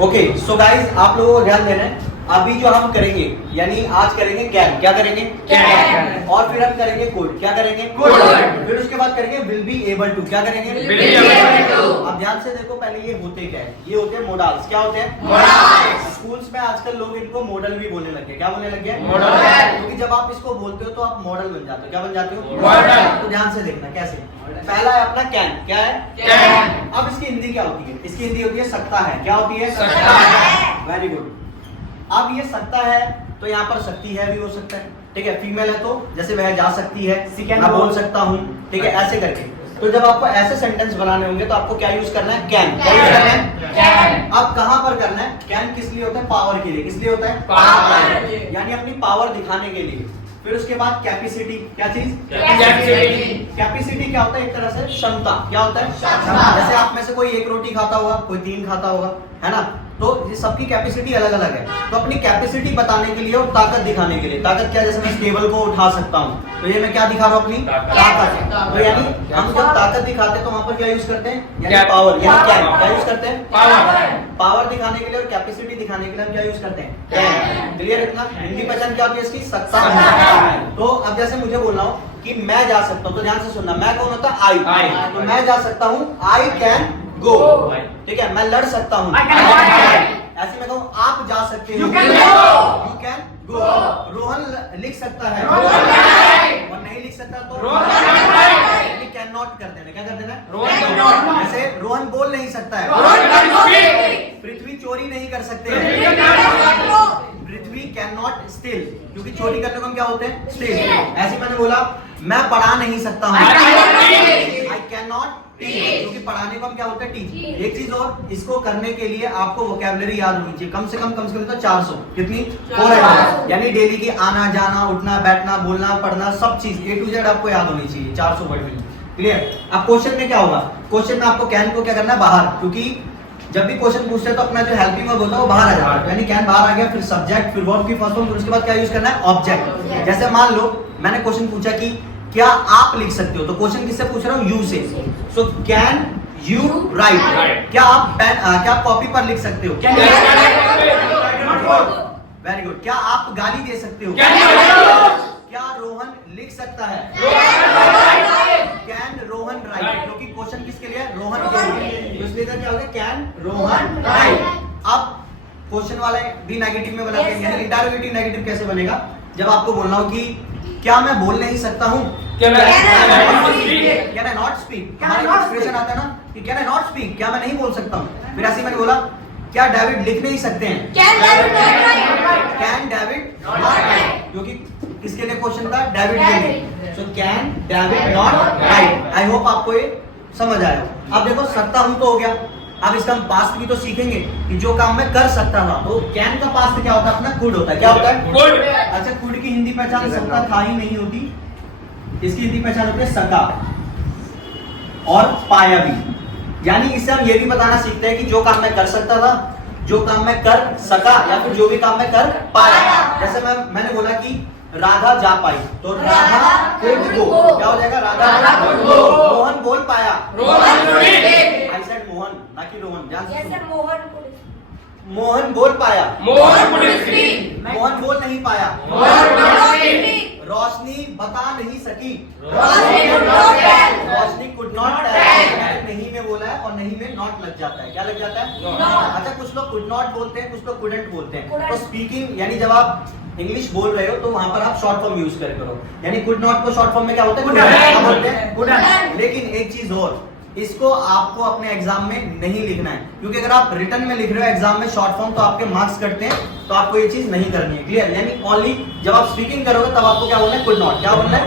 Okay so guys, आप लोगों को ध्यान देना है। अभी जो हम करेंगे, यानी आज करेंगे कैन, क्या करेंगे कैन, और फिर हम करेंगे कुड, क्या करेंगे कुड, फिर उसके बाद करेंगे विल बी एबल टू, क्या करेंगे विल बी एबल टू। अब ध्यान से देखो, पहले ये होते क्या है, ये होते हैं मोडाल्स। क्या होते हैं मोडाल्स। स्कूल्स में आजकल लोग इनको मॉडल भी बोलने लग गए। क्या बोलने लग गए मॉडल। क्योंकि जब आप इसको बोलते हो तो आप मॉडल बन जाते हो। क्या बन जाते हो मॉडल। तो ध्यान से देखना कैसे। पहला है अपना कैन, क्या है कैन। अब इसकी हिंदी क्या होती है, इसकी हिंदी होती है सकता है। क्या होती है सकता है। Very good. अब ये सकता है तो यहाँ पर सकती है भी हो सकता है, ठीक है। फीमेल है तो जैसे वह जा सकती है, मैं बोल सकता हूँ, ठीक है, ऐसे करके। तो जब आपको ऐसे सेंटेंस बनाने होंगे तो आपको क्या यूज करना है, कैन। क्या यूज करना है, कैन। अब कहां पर करना है, कैन किस लिए होता है, पावर के लिए। किस लिए होता है, पावर, यानी अपनी पावर दिखाने के लिए। फिर उसके बाद कैपेसिटी, क्या चीज, कैपेसिटी। कैपेसिटी क्या होता है, एक तरह से क्षमता। क्या होता है क्षमता। जैसे आप में से कोई एक रोटी खाता होगा, कोई 3 खाता होगा, है ना। तो ये सबकी कैपेसिटी अलग अलग है। तो अपनी कैपेसिटी बताने के लिए और ताकत दिखाने के लिए, ताकत क्या, जैसे मैं टेबल को उठा सकता हूँ, तो ये मैं क्या दिखा रहा हूँ, अपनी ताकत। तो यानी हम जब ताकत दिखाते हैं तो वहां पर क्या यूज करते हैं, यानी पावर, यानी क्या यूज करते हैं, पावर। पावर दिखाने के लिए और कैपेसिटी दिखाने के लिए हम क्या यूज करते हैं, कैन। क्लियर है इतना। हिंदी पहचान क्या होती है इसकी, सकता है। तो अब जैसे मुझे बोलना हो कि मैं जा सकता हूँ, तो ध्यान से सुनना, मैं कौन होता है, आई। तो मैं जा सकता हूँ, आई कैन गो, ठीक है। मैं लड़ सकता हूँ, ऐसे मैं कहूँ आप जा सकते हो, यू कैन गो। रोहन लिख सकता है और नहीं लिख सकता तो कैन नॉट कर देना। क्या कर देना, जैसे रोहन बोल नहीं सकता है, पृथ्वी चोरी नहीं कर सकते, पृथ्वी कैन नॉट स्टील, क्योंकि चोरी करने को हम क्या होते हैं, स्टील। ऐसे मैंने बोला मैं पढ़ा नहीं सकता हूँ, आई कैन नॉट टीच, क्योंकि पढ़ाने को हम क्या होते हैं, टीच। एक चीज और, इसको करने के लिए आपको वोकैबुलरी याद होनी चाहिए, कम से कम तो 400, कितनी, 400, यानी डेली की आना जाना उठना बैठना बोलना पढ़ना सब चीज A to Z आपको याद होनी चाहिए, 400 वर्ड में। क्लियर। अब क्वेश्चन में क्या होगा, क्वेश्चन में आपको कैन को क्या करना है, बाहर, क्योंकि जब भी क्वेश्चन पूछते हैं तो अपना जो हेल्पिंग वर्ब होता है वो बाहर आ जाता है, यानी कैन बाहर आ गया, फिर सब्जेक्ट, फिर वर्ब की फर्स्ट फॉर्म, फिर उसके बाद क्या यूज करना है, ऑब्जेक्ट। जैसे मान लो मैंने क्वेश्चन पूछा कि क्या आप लिख सकते हो, तो क्वेश्चन किससे पूछ रहा हूँ, यू से। सो कैन यू राइट, क्या आप पेन, क्या आप कॉपी पर लिख सकते हो, वेरी गुड। क्या आप गाली दे सकते हो, क्या रोहन लिख सकता है, कैन रोहन राइट, क्योंकि क्वेश्चन किसके लिए, रोहन के लिए, तो इसलिए क्या होगा, कैन रोहन राइट। अब क्वेश्चन वाले भी नेगेटिव में बनाते हैं, यानी इंटरोगेटिव नेगेटिव कैसे बनेगा, जब आपको बोलना हो कि क्या मैं बोल नहीं सकता हूँ, कैन आई नॉट स्पीक, हमारा एक्सप्रेशन आता है ना कि कैन आई नॉट स्पीक, क्या मैं नहीं बोल सकता हूँ। फिर ऐसे मैंने बोला क्या डेविड लिख नहीं सकते हैं, कैन डेविड नॉट राइट, क्योंकि किसके लिए क्वेश्चन था, डेविड के लिए। So can David not right. I hope आपको ये समझ आया। अब देखो सकता हूं तो हो गया, अब इसका हम पास्ट भी तो सीखेंगे कि जो काम मैं कर सकता था, तो कैन का पास्ट क्या होता है, अपना कुड होता है। क्या होता है, कुड। अच्छा, कुड की हिंदी पहचान सकता था ही नहीं होती, इसकी हिंदी पहचान होती है सका और पाया भी। यानी इससे हम ये भी बताना सीखते हैं कि जो काम मैं कर सकता था, जो काम मैं कर सका, या फिर जो भी काम मैं कर पाया। जैसे मैंने बोला कि राधा जा पाई, तो राधा कुड गो, क्या हो जाएगा, राधा कुड गो। मोहन बोल पाया, आई सेड मोहन, ना कि रोहन। ध्यान से सुनो, मोहन बोल पाया, मोहन बोल नहीं पाया, रोशनी बता नहीं सकी, रोशनी कुड नॉट टेल। नहीं में बोला है और नहीं में नॉट लग जाता है, क्या लग जाता है। अच्छा, कुछ लोग कुड नॉट बोलते हैं, कुछ लोग कुडंट बोलते हैं। तो स्पीकिंग यानी जब आप इंग्लिश बोल रहे हो तो वहां पर आप शॉर्ट फॉर्म यूज करो, यानी कुड नॉट को शॉर्ट फॉर्म में क्या होता है, कुडंट। लेकिन एक चीज और, इसको आपको अपने एग्जाम में नहीं लिखना है, क्योंकि अगर आप रिटर्न में लिख रहे हो एग्जाम में शॉर्ट फॉर्म तो आपके मार्क्स कटते हैं, तो आपको ये चीज नहीं करनी है। क्लियर। यानी ओनली जब आप स्पीकिंग करोगे तब आपको क्या बोलना है, कुड नॉट। क्या बोलना है,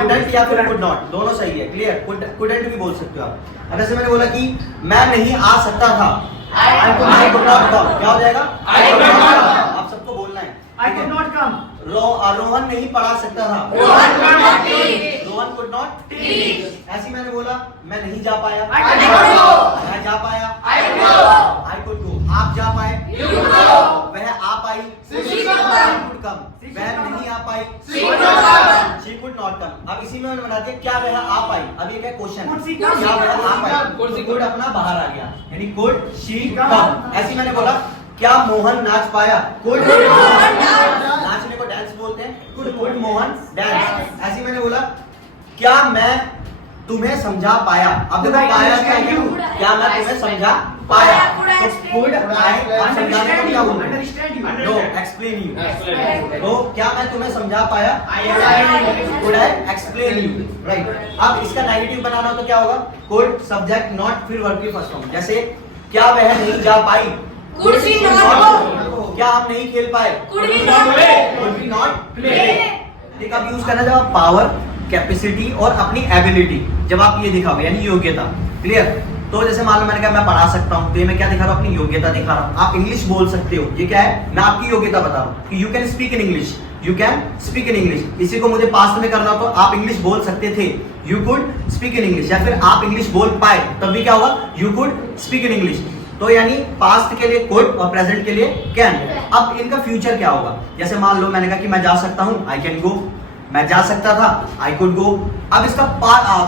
कुडंट या फिर कुड नॉट, दोनों सही है। क्लियर। कुडंट भी बोल सकते हो आप। अब जैसे मैंने बोला कि मैं नहीं आ सकता था, आई कुड नॉट कम, क्या हो जाएगा, आप सबको बोलना है, I could not come. Rohan नहीं पढ़ा सकता था, रोहन कुड नॉट टीच। ऐसी मैंने बोला मैं नहीं जा पाया, मैं जा पाया, आई कुड गो। आप जा पाए, वह आ पाई, कुड कम। वह नहीं आ पाई, शी कुड नॉट कम। अब इसी में मैंने बना दिया क्या वह आ पाई। अब ये क्या क्वेश्चन Could she क्या come? वह आ पाई, Could कुड अपना बाहर आ गया, यानी कुड शी कम। ऐसी मैंने बोला क्या मोहन नाच पाया, कुड नाचने को डांस बोलते हैं, कुड मोहन डांस। ऐसी मैंने बोला क्या मैं तुम्हें समझा पाया। अब देखो पाया क्या है, क्या मैं तुम्हें समझा पाया, तो कुड आई समझाने को क्या बोलते हैं, Understand you. Know explain you. Explain. तो क्या मैं तुम्हें समझा पाया, could I explain you, right. अब इसका नेगेटिव बनाना हो तो क्या होगा, कुड सब्जेक्ट नॉट फिर वर्ब की फर्स्ट फॉर्म। जैसे क्या वह नहीं जा पाई, Could she not go? क्या हम नहीं खेल पाए, Could we not play? Could we not Play. ठीक है। अब यूज करना जब आप पावर, कैपेसिटी और अपनी एबिलिटी जब आप ये दिखाओगे यानी योग्यता, क्लियर। तो जैसे मान लो मैंने कहा मैं पढ़ा सकता हूँ, तो ये मैं क्या दिखा रहा हूँ, अपनी योग्यता दिखा रहा हूँ। आप इंग्लिश बोल सकते हो, ये क्या है, मैं आपकी योग्यता बता रहा हूँ कि you can speak in English, you can speak in English. इसी को मुझे पास्ट में करना तो आप इंग्लिश बोल सकते थे, you could speak in English, या फिर आप इंग्लिश बोल पाए तब भी क्या होगा, you could speak in English. तो यानी पास्ट के लिए कुड और प्रेजेंट के लिए कैन। अब इनका फ्यूचर क्या होगा, जैसे मान लो मैंने कहा कि मैं जा सकता हूँ, आई कैन गो, मैं जा सकता था, आई कुड गो। अब इसका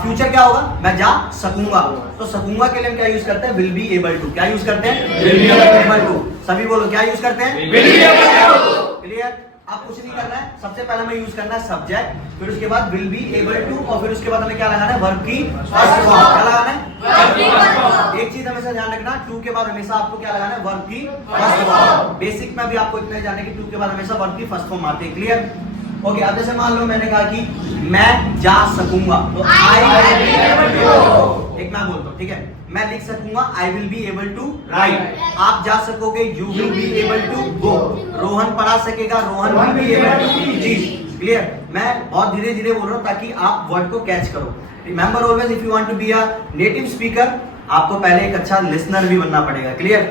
फ्यूचर क्या होगा, मैं जा सकूंगा। तो सकूंगा के लिए हम क्या यूज करते हैं, विल बी एबल टू। क्या यूज करते हैं, Will be एबल टू। सभी बोलो क्या यूज करते हैं, Will be able to. Clear. अब कुछ नहीं करना है, सबसे पहले हमें यूज करना है सब्जेक्ट, फिर उसके बाद विल बी एबल टू, और फिर उसके बाद हमें क्या लगाना है, वर्ब की फर्स्ट फॉर्म। क्या लगाना है, Verb की first form. एक चीज हमेशा ध्यान रखना, टू के बाद हमेशा आपको क्या लगाना है, वर्ब की फर्स्ट फॉर्म। बेसिक में भी आपको इतना ही जानना है कि टू के बाद हमेशा वर्ब की फर्स्ट फॉर्म आती है, क्लियर। ओके, अब जैसे मान लो मैंने कहा कि मैं जा सकूंगा, तो I will be able to, एक मैं बोलता हूँ, ठीक है। मैं लिख सकूंगा, I will be able to write. आप जा सकोगे, you will be able to go. Rohan पढ़ा सकेगा, Rohan will be able to teach, clear. मैं बहुत धीरे धीरे बोल रहा हूँ ताकि आप वर्ड को कैच करो। Remember always, if you want to be a native speaker, आपको पहले एक अच्छा लिसनर भी बनना पड़ेगा, क्लियर।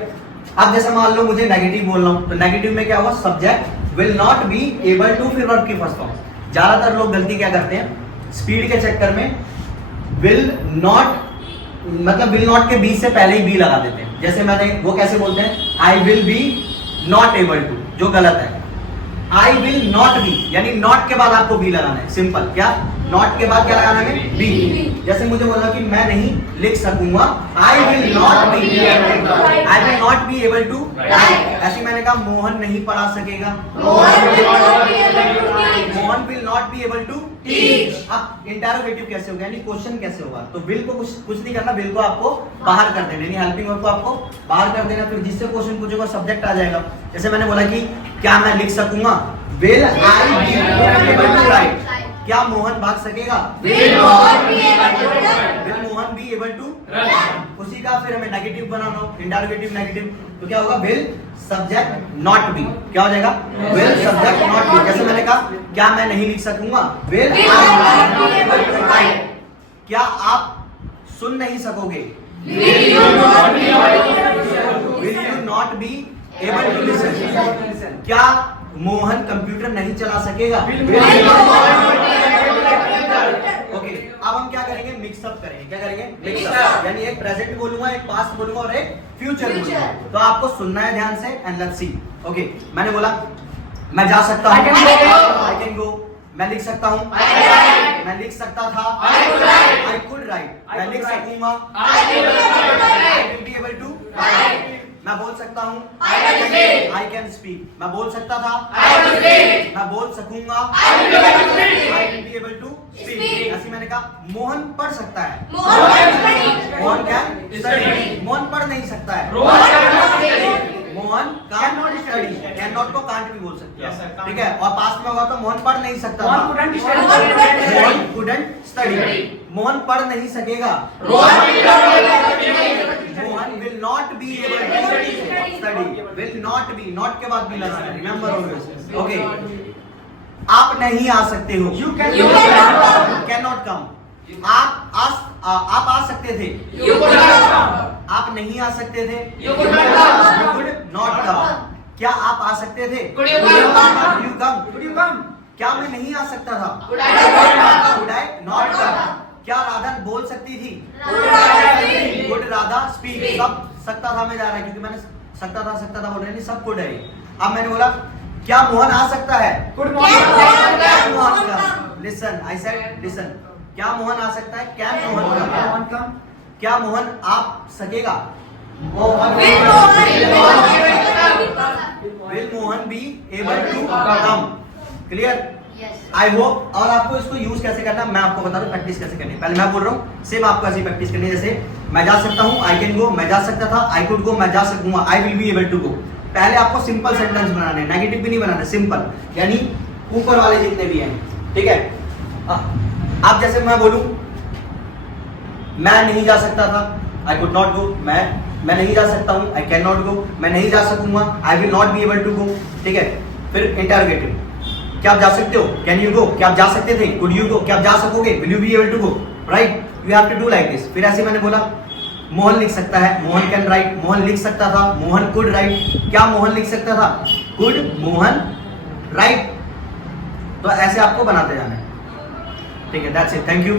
अब जैसे मान लो मुझे नेगेटिव बोलना हो, तो नेगेटिव में क्या होगा, subject will not be able to फिर वर्ब की फर्स्ट फॉर्म। ज्यादातर लोग गलती क्या करते हैं, स्पीड के चक्कर में विल नॉट, मतलब विल नॉट के बी से पहले ही बी लगा देते हैं। जैसे मैंने वो कैसे बोलते हैं, I will be not able to, जो गलत है। आई विल नॉट बी, यानी नॉट के बाद आपको बी लगाना है, सिंपल। क्या, नॉट के बाद क्या लगाना है, बी। जैसे मुझे बोला कि मैं नहीं लिख सकूंगा, I will not be, I will not be able to write. ऐसे मैंने कहा मोहन नहीं पढ़ा सकेगा, Mohan will not be able to teach. अब इंटरोगेटिव कैसे होगा, यानी क्वेश्चन कैसे होगा, तो विल को कुछ नहीं करना, विल को आपको बाहर कर देना, यानी हेल्पिंग वर्ब को आपको बाहर कर देना, फिर जिससे क्वेश्चन पूछेगा सब्जेक्ट आ जाएगा। जैसे मैंने बोला कि क्या मैं लिख सकूंगा, will I be able to write. क्या मोहन भाग सकेगा, Will Mohan be able to run? Will Mohan be able to Run. उसी का फिर हमें नेगेटिव बनाना हो, इंटरोगेटिव नेगेटिव, तो क्या होगा, विल सब्जेक्ट नॉट बी। क्या हो जाएगा, विल सब्जेक्ट नॉट बी। जैसे मैंने कहा क्या मैं नहीं लिख सकूंगा, will Will I not be able to write? क्या आप सुन नहीं सकोगे, Will you not be able to listen? Will you not be able to listen. क्या मोहन कंप्यूटर नहीं चला सकेगा, Will Mohan not be able to computer? Okay. अब हम क्या करेंगे, मिक्सअप करेंगे। क्या करेंगे, Mix up. मिक्सअप, यानी एक प्रेजेंट बोलूंगा, एक पास्ट बोलूंगा और एक फ्यूचर बोलूंगा। तो आपको सुनना है ध्यान से, एंड लेट्स सी। ओके, मैंने बोला मैं जा सकता हूँ, I can go. I can go. मैं लिख सकता हूँ, I can write. मैं लिख सकता था, I could write. I could write. I मैं could लिख write. सकूंगा, I will be able to I write. Will be able to Write. मैं बोल सकता हूँ, I can speak. I can speak. मैं बोल सकता था, I will speak. मैं बोल सकूंगा, I will be able to speak. I will be able to speak. Speak. ऐसे मैंने कहा मोहन पढ़ सकता है, Mohan can study. Mohan can Study. Mohan पढ़ नहीं सकता है, Rohan cannot study. Mohan can not study. Can not को कांट भी बोल सकते Yes, sir, हैं, can't. ठीक है। और पास्ट में होगा तो मोहन पढ़ नहीं सकता Mohan था, couldn't Mohan study. Couldn't study. Study. Mohan पढ़ नहीं सकेगा, Rohan will not be able to study. Mohan will not be able to study. Will not be, not के बाद भी लगता है, रिमेंबर ऑलवेज। ओके, आप नहीं आ सकते हो, You can You cannot come. Can not come. आप आ सकते थे, You could not come. आप नहीं आ सकते थे, You could not come. You could not come। क्या आप आ सकते थे, Could you come? You come। Could you come? क्या मैं नहीं आ सकता था, Could I not come? Could I not come। क्या राधा बोल सकती थी, Could Radha speak? Could Radha speak. Speak. सब सकता था में जा रहा है, क्योंकि मैंने सकता था बोल रहे नहीं, सब कुड है। अब मैंने बोला क्या मोहन आ सकता है, Could Can Mohan Mohan come? Mohan का। Listen, I said listen. क्या मोहन आ सकता है? Can Mohan come? क्या मोहन आ सकेगा? Will Mohan be able to come? Clear? I hope. और आपको इसको यूज कैसे करना है मैं आपको बता दूं, प्रैक्टिस कैसे करनी है। पहले मैं बोल रहा हूँ, सेम आपको ऐसी प्रैक्टिस करनी है जैसे मैं जा सकता हूँ, आई कैन गो, मैं जा सकता था, आई कुड गो, मैं जा सकूंगा, I will be able to go. पहले आपको सिंपल सेंटेंस बनाने हैं, नेगेटिव भी नहीं बनाना, सिंपल, यानी ऊपर वाले जितने भी हैं, ठीक है। आप जैसे मैं बोलूं, मैं नहीं जा सकता था, आई कुड नॉट गो, मैं नहीं जा सकता हूं, आई कैन नॉट गो, मैं नहीं जा सकूंगा, I will not be able to go, ठीक है। फिर इंटरोगेटिव, क्या आप जा सकते हो? Can you go? क्या आप जा सकते थे? Could you go? क्या आप जा सकोगे? Will you be able to go? Right, you have to do like this. फिर ऐसे मैंने बोला, मोहन लिख सकता है, मोहन कैन राइट, मोहन लिख सकता था, मोहन कुड राइट, क्या मोहन लिख सकता था? Could Mohan right? तो ऐसे आपको बनाते जाना है, ठीक है। That's it, thank you.